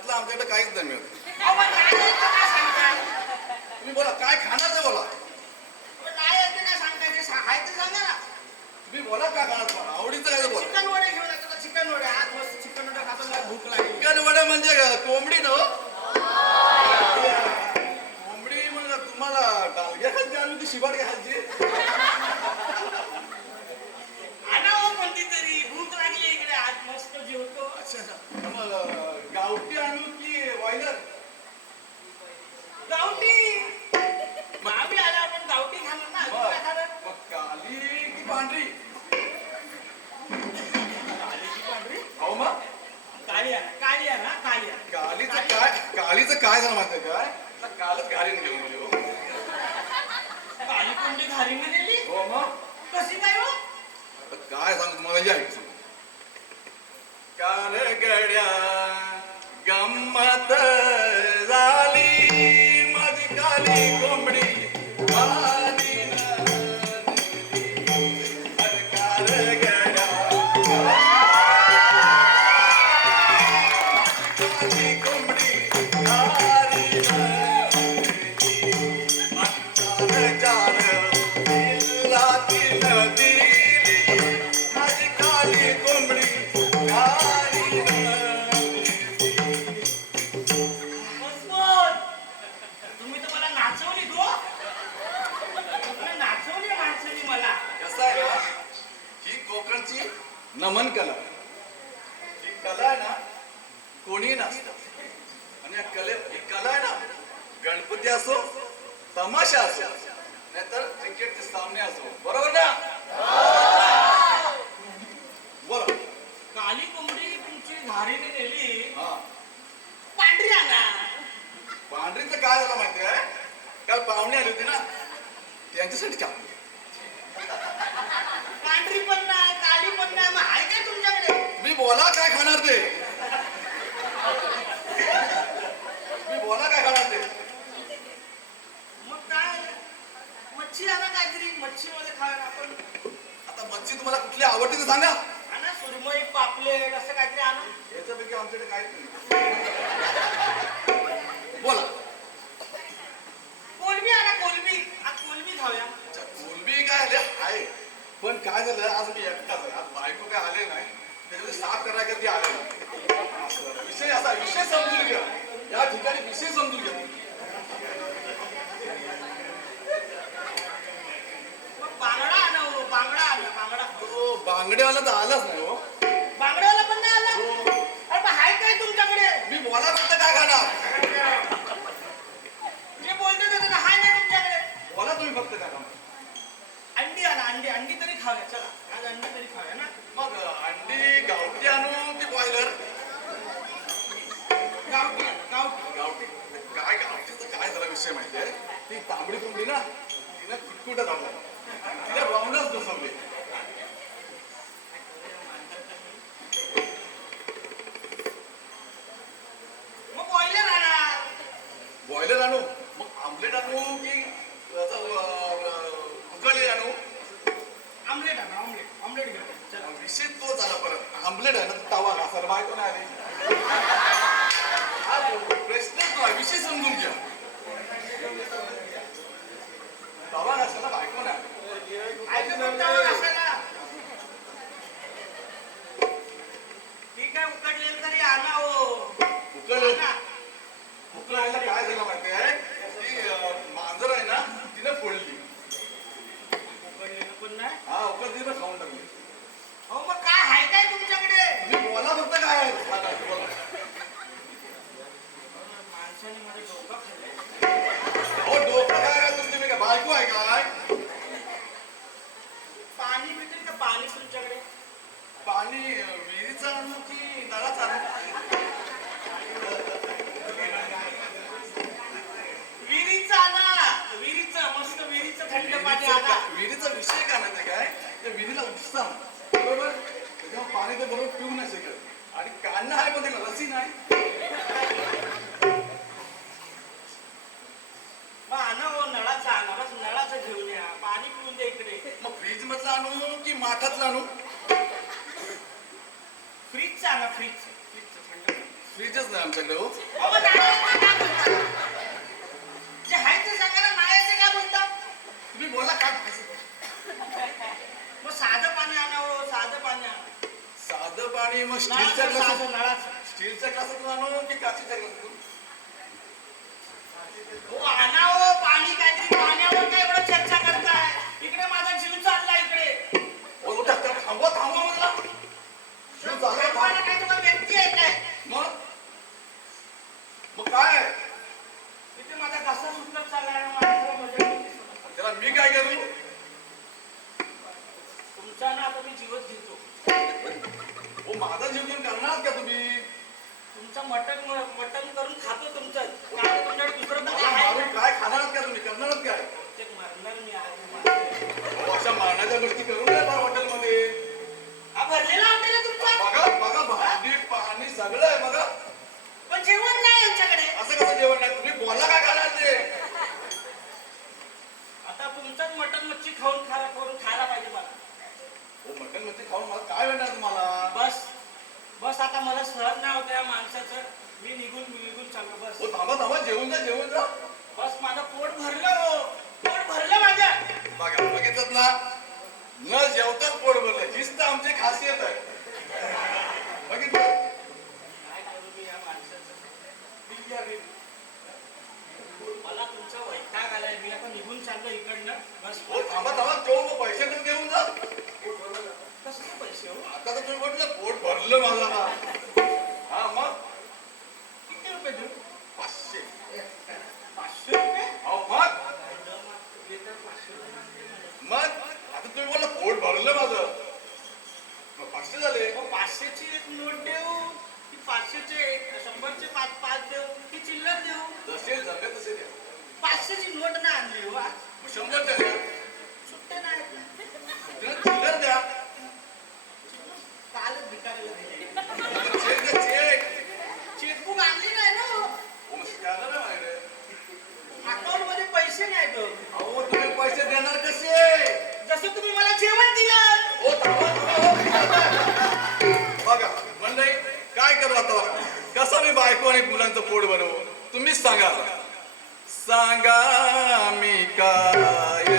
त्यातलं आमच्याकडे काहीच नाही मिळत. अहो, पण नाही येत तर काय सांगताय? तुम्ही बोला काय खाणार ते बोला. पण नाही येत तर काय सांगताय? ते आहे ते सांगा ना. तुम्ही बोला काय खाणार तुम्हाला आवडीचं काय ते बोला. चिकन वडे घेऊन येतो का? चिकन वडे आज मस्त चिकन वडे खातो मला भूक लागली. चिकन वडे म्हणजे कोंबडी ना हो? कोंबडी म्हणजे तुम्हाला डालग्या खायची आणि ती शिबाडग्या खायची. आणा हो कोणती तरी भूक लागली इकडे आज मस्त जेवतो. अच्छा अच्छा मग गावठी आणू की बॉयलर? गावठी मावी आला आपण गावठी खाणार ना. अजून काय खाणार? मग काली की पांढरी? काली की पांढरी? हो मग काळी आणा काळी आणा काळी आणा. कालीचं काय झालं माहितीये काय? आता कालच घालीन गेलो म्हणजे हो. काली कोंबडी घारीने नेली? हो मग कशी काय हो? आता काय सांगू तुम्हाला या ऐकू. काल गड्या गंमत झाली माझी काली कोंबडी काली काल गड्या काली कोंबडी काली माझी काली कोंबडी काली बस बोल. तुम्ही तर मला नाचवली गो. तुम्ही नाचवली माणसाने मला. कसं आहे ना ही कोकणची नमन कला. ही कला आहे ना कोणी नसतं आणि ही कला आहे ना गणपती असो तमाशा असो नाहीतर क्रिकेटचे सामने असो बरोबर ना. बोला काली कोंबडी तुमची घारीने नेली. हा पांढरी आणा. पांढरीचं काय झालं माहिती आहे काल पाहुणे आली होती ना त्यांच्यासाठी चहा. पांढरी पण नाही काली पण नाही मग आहे काय तुमच्याकडे? मी बोला काय खाणार ते. मी बोला काय खाणार ते. मग काय मच्छी आणा काहीतरी. मच्छी मध्ये खायला आपण आता मच्छी तुम्हाला कुठली आवडते ते सांगा. आणा सुरमई पापलेट असं काहीतरी आणा. याच्यापैकी आमच्याकडे काहीच नाही. बोला कोलबी आणा कोलबी. आज कोलबी खाऊया. अच्छा, कोलंबी काय आले आहे पण काय झालं आज मी एकटाच आहे. आज बायको काय आले नाही त्याच्यामध्ये साफ करायला कधी आले नाही. असं विषय असा विषय समजून घ्या. या ठिकाणी विषय समजून घ्या. मग बांगडा आणा हो. बांगडा आणा बांगडा. तो बांगडेवाला तर आलाच नाही हो. बांगड्याला पण नाही आला. हो. अरे पण आहे काय तुमच्याकडे? मी बोला फक्त काय खाणार. जे बोलते ते तर हाय नाही तुमच्याकडे. बोला तुम्ही फक्त काय खाणार. अंडी आणा अंडी. अंडी तरी खाऊया. चला आज अंडी तरी खाऊया ना. मग अंडी गावठी आणू की बॉयलर? गावठी आणा गावठी. गावठी काय गावठीचं काय झाला विषय माहितीये ती तांबडी कोंबडी ना तिनं किटकुटं थांबला तिला राऊंडच बसवले. मग बॉयलर आणा. बॉयलर आणू मग आमलेट आणू की उकळी आणू? आमलेट आणा ऑमलेट. ऑमलेट घेऊ. चला विषय तो झाला परत आमलेट आहे ना तर तवा घासायला बायको नाही आली. हा प्रश्नच तो आहे. विषय समजून घ्या. तवा घासायला बायको नाही आली. ऐकू तवा घासायला. ठीक आहे उकडलेलं तरी आणा हो. उकळलं आणा. उकळायला काय झालं माहिती आहे ती मांजर आहे ना तिनं फोडली. उकडलेलं पण नाही. हा उकळती पण खाऊन टाकली. हो मग काय आहे काय तुमच्याकडे? तुम्ही बोला फक्त काय आहे. बोला माणसाने माझं डोकं खाल्लंय. हो डोकं काय आहे तुमची मी काय बायको आहे काय? पाणी भेटेल का पाणी तुमच्याकडे? पाणी विहिरीचं आणू की नळाचं आणू? विहिरीचं आणा. विहिरीचं मस्त विहिरीचं थंड पाणी आणा. विहिरीचा विषय काय माहिती काय त्या विहिरीला उत्साह बरोबर त्याच्यामुळे पाणी तर बरोबर पिऊ नाही शकत आणि काढणं आहे पण त्याला रसी नाही. मग आणा हो नळाचं आणा. बस नळाचं घेऊन या. पाणी पिऊन द्या इकडे. मग फ्रीज मधलं आणू की माठातलं आणू? फ्रीजचं आणा फ्रीजचं. फ्रीजचं थंड. फ्रीजच नाही आमच्याकडे हो. अहो, नाही आहे ते काय बोलता? जे आहे ते सांगा ना, नाही आहे ते काय बोलता? तुम्ही बोला काय पाहिजे ते. मग साधं पाणी आणा हो, साधं पाणी आणा. साधं पाणी मग स्टीलच्या नळाचं, ग्लासात, साधं नळाचं. स्टीलच्या ग्लासातून आणू की काचेच्या ग्लासातून? हो, आणा हो पाणी, काहीतरी पाण्यावर काय एवढं चर्चा करताय? इकडे माझा जीव चालला इकडे. ओ, उठा, त्याला थांबवा थांबवा म्हटलं. जीव चालला, थांब. थांबवायला काय तुम्हाला व्यक्ती आहे काय? मग काय इथे माझा घसा सुटत चालला आहे, माझ्याला मजा येते. त्याला मी काय करू? तुमचा ना आता मी जीवच घेतो. ओ, माझा जीव घेऊन करणार का तुम्ही? तुमचं मटण करून खातो तुमचं. काय तुमच्याकडे दुसरं तर मला काय आहे? मारून काय खाणार का तुम्ही? करणार काय? प्रत्येक मरणार मी आहे. ओ, अशा मारण्याच्या गोष्टी करू नये फार हॉटेलमध्ये. हा भरलेला हॉटेल आहे तुमचा? बघा बघा, भांडी पाणी सगळं आहे बघा. पण जेवण नाही यांच्याकडे. असं कसं जेवण नाही? तुम्ही बोला काय खाणार ते? आता तुमचंच मटण मच्छी खाऊन खायला पाहिजे मला. ओ, मटण मच्छी खाऊन मला काय मिळणार तुम्हाला? बस आता मला सहन नाही होत या माणसाचं. मी निघून चाललो बस. ओ, थांबा थांबा, जेवून जा. बस माझं पोट भरलं हो. पोट भरलं माझं. बघा बघितलं ना, न जेवताच पोट भरलं. हीच तर आमची खासियत आहे. बघितलं? काय करू मी या माणसाचं? मला तुमचा वैताग आलाय. मी आता निघून चाललो इकडनं. बस ओ, थांबा थांबा, तो मग पैसे पण घेऊन जा. कसले पैसे हो? आता तर तुम्ही म्हटलं पोट भरलं माझा. हा मग किती रुपये देऊ? 500. 500 रुपये? अहो मग ते तर 500 रुपये म्हणते मला. मग आता तुम्ही बोलला पोट भरलं माझं, मग 500 झाले. मग 500 ची एक नोट देऊ की 500 चे 100 चे 5 देऊ की चिल्लर देऊ? जसे जमे तसे द्या. 500 ची नोट नाही आणली हो आज. मग 100 च्या द्या. सुट्टे नाही. तुम्ही चिल्लर द्या. कालच भिकारीला दिले. चेक द्या, चेक. चेकबुक आणली नाही ना हो. ओ, मग स्कॅनर आहे माझ्याकडे. अकाउंट मध्ये पैसे नाहीत हो. अहो, तुम्ही पैसे देणार कसे? जसं तुम्ही मला जेवण दिलं. ओ, थांबा थांबा, हो. बघा मंडळी, काय करू आता बघा. कसं मी बायको आणि मुलांचं पोट बनवू? तुम्हीच सांगा. सांगा मी काय